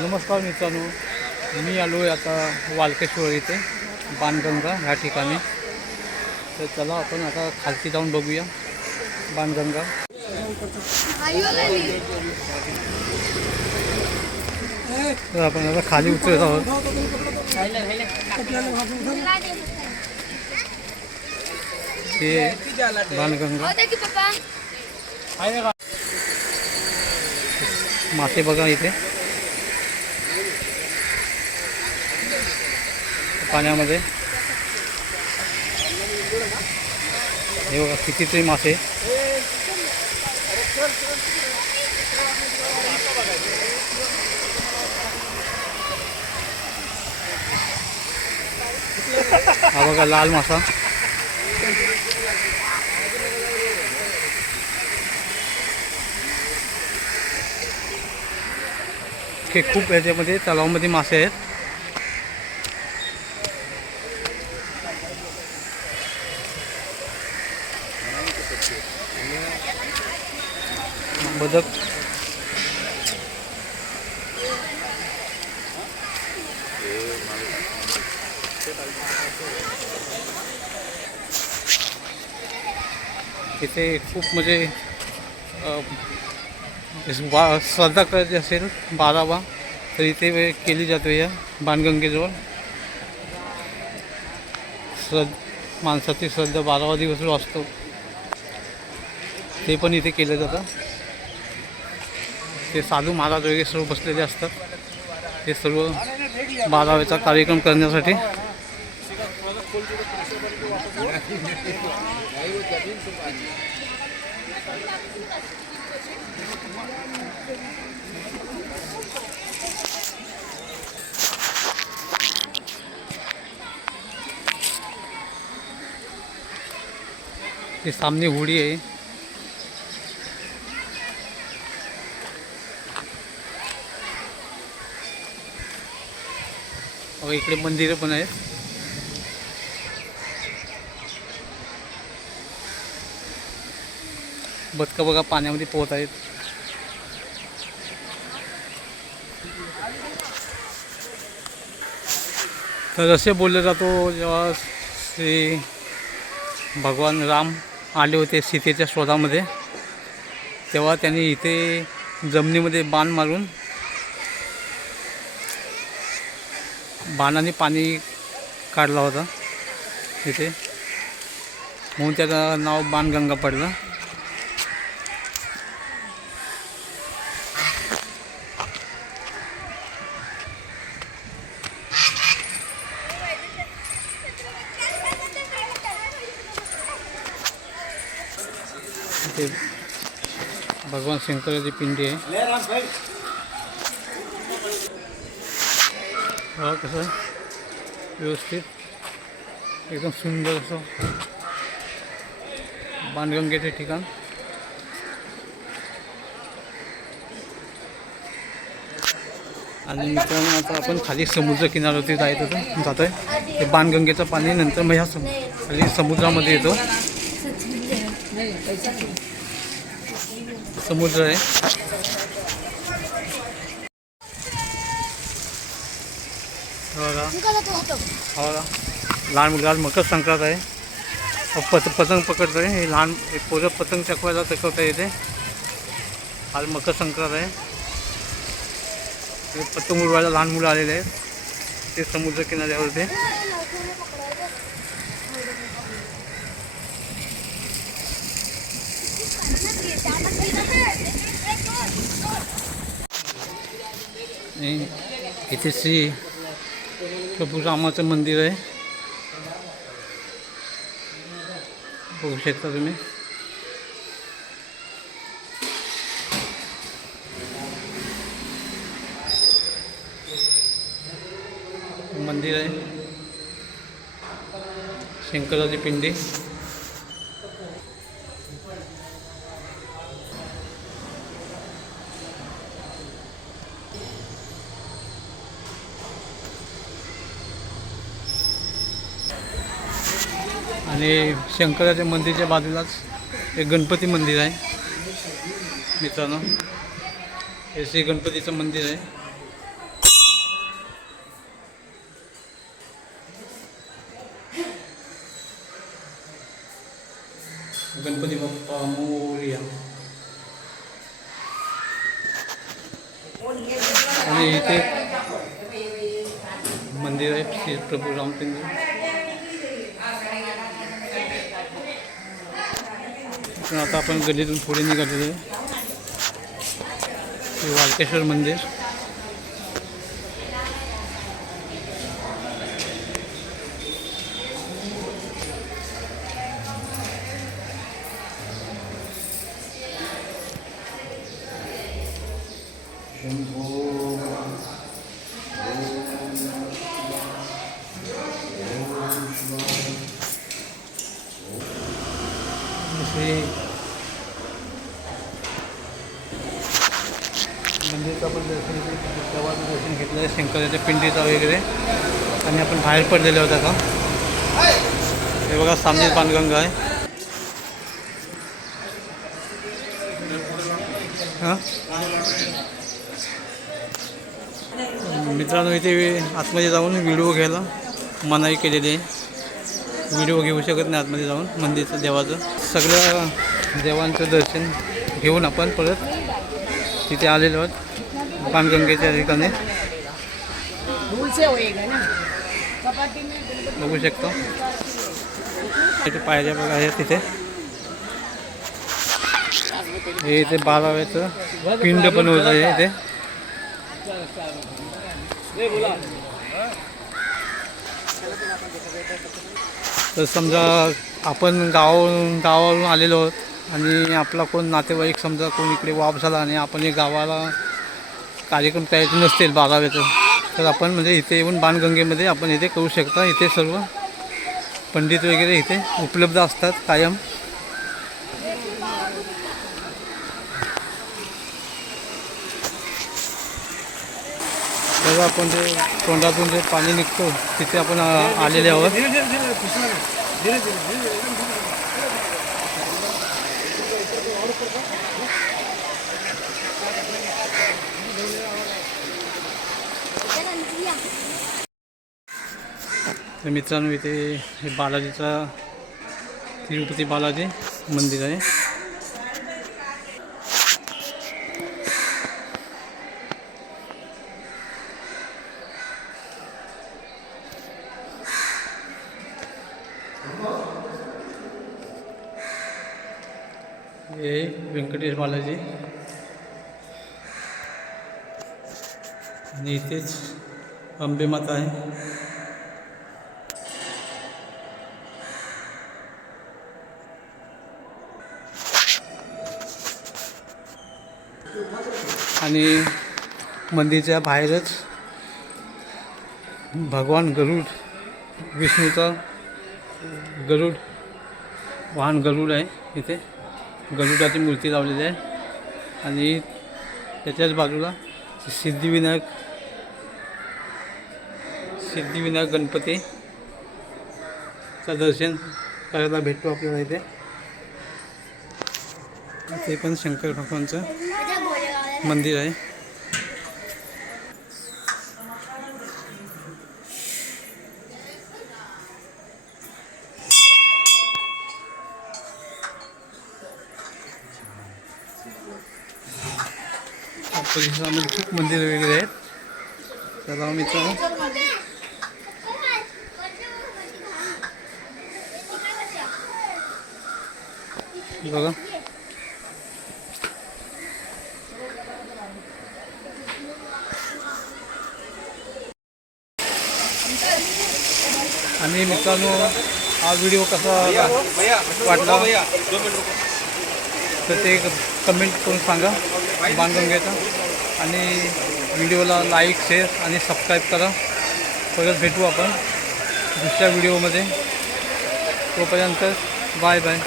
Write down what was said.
नमस्कार मित्रांनो, मी आलो आहे आता वालकेश्वर इथे बाणगंगा ह्या ठिकाणी. तर चला आपण आता खालती जाऊन बघूया बाणगंगा. तर आपण आता खाली उतरत आहोत. हे बाणगंगा मासे बघा इथे पाण्यामध्ये. हे बघा कितीतरी मासे. हा बघा लाल मासा. हे खूप याच्यामध्ये तलावामध्ये मासे आहेत. बदक, इथे खूप म्हणजे श्रद्धा करायची असेल बारावा तर इथे केली जाते. या बाणगंगेजवळ माणसाची श्रद्धा 12वा दिवस जो असतो ते पण इथे केलं जातं. ते साधू महाराज वगैरे सर्व बसलेले असतात. ते सर्व 12व्याचा कार्यक्रम करण्यासाठी. ते सामने होडी आहे. इकडे मंदिरं पण आहेत. बदकं बघा पाण्यामध्ये पोहत आहेत. तर असे बोलले जातो, जेव्हा श्री भगवान राम आले होते सीतेच्या शोधामध्ये, तेव्हा त्यांनी इथे जमिनीमध्ये बाण मारून बाणाने पाणी काढला होता इथे, म्हणून त्याचं नाव बाणगंगा पडलं. इथे भगवान शंकराची पिंडी आहे. हा कसं व्यवस्थित एकदम सुंदर असं बाणगंगेचे ठिकाण. आणि मित्रांनो आता आपण खाली समुद्र किनाऱ्यावरती जात आहे. ते बाणगंगेचं पाणी नंतर मग ह्या खाली समुद्रामध्ये येतो. समुद्र आहे. लहान मुलं मकर संक्रांत आहे. पतंग पकडत आहे. हे लहान पोरं पतंग चकवायला चकवत आहे इथे. आज मकर संक्रांत आहे. हे पतंग उडवायला लहान मुलं आलेले आहेत. ते समुद्र किनाऱ्यावरती. इथे श्री प्रभू रामाचं मंदिर आहे, बघू शकता तुम्ही. मंदिर आहे, शंकराची पिंडी. आणि शंकराच्या मंदिराच्या बाजूलाच एक गणपती मंदिर आहे मित्रांनो. हे श्री गणपतीचं मंदिर आहे. गणपती बाप्पा मोरया. आणि इथे मंदिर आहे श्री प्रभू रामचंद्र. आता आपण गल्लीतून पुढे निघालेलो आहे. वालकेश्वर मंदिर. मंदिरचं आपण देवाचं दर्शन घेतलं आहे, शंकराच्या पिंडीचा वगैरे. आणि आपण बाहेर पडलेलो होतो आता. हे बघा सामने पानगंगा आहे. हां मित्रांनो, इथे आतमध्ये जाऊन व्हिडिओ घ्यायला मनाई केलेली आहे. व्हिडिओ घेऊ शकत नाही आतमध्ये जाऊन मंदिरचं देवाचं. सगळ्या देवांचं दर्शन घेऊन आपण परत तिथे आलेलो आहोत पानगंगेच्या ठिकाणी. बघू शकतो इथे पायऱ्या बघा आहेत. तिथे हे इथे 12व्याचं पिंड बनवलं आहे इथे. तर समजा आपण गावावरून आलेलो आहोत आणि आपला कोण नातेवाईक समजा कोण इकडे वाप झाला आणि आपण हे गावाला कार्यक्रम करायचे नसतील 12व्याचं, तर आपण म्हणजे इथे येऊन बाणगंगेमध्ये आपण इथे करू शकता. इथे सर्व पंडित वगैरे इथे उपलब्ध असतात कायम. तेव्हा आपण जे तोंडातून जे पाणी निघतो तिथे आपण आलेले आहोत. तर मित्रांनो, इथे हे बालाजीचा तिरुपती बालाजी मंदिर आहे. हे व्यंकटेश बालाजी आणि इथेच अंबे माता आहे. आणि मंदिरच्या बाहेरच भगवान गरुड, विष्णूचा गरुड वाहन गरुड आहे. इथे गरुडाची मूर्ती लावलेली आहे. आणि त्याच्याच बाजूला सिद्धिविनायक गणपतीचं दर्शन करायला भेटतो आपल्याला इथे. ते पण शंकर भगवानचं मंदिर आहे. परिसरामध्ये खूप मंदिर वगैरे आहेत. चला मित्रांनो, बघा आणि मित्रांनो, हा व्हिडिओ कसा वाटला तर ते कमेंट करून सांगा बाणगंगेचा. आणि व्हिडिओला लाईक, शेअर आणि सबस्क्राईब करा. परत भेटू आपण दुसऱ्या व्हिडिओमध्ये. तोपर्यंत बाय बाय.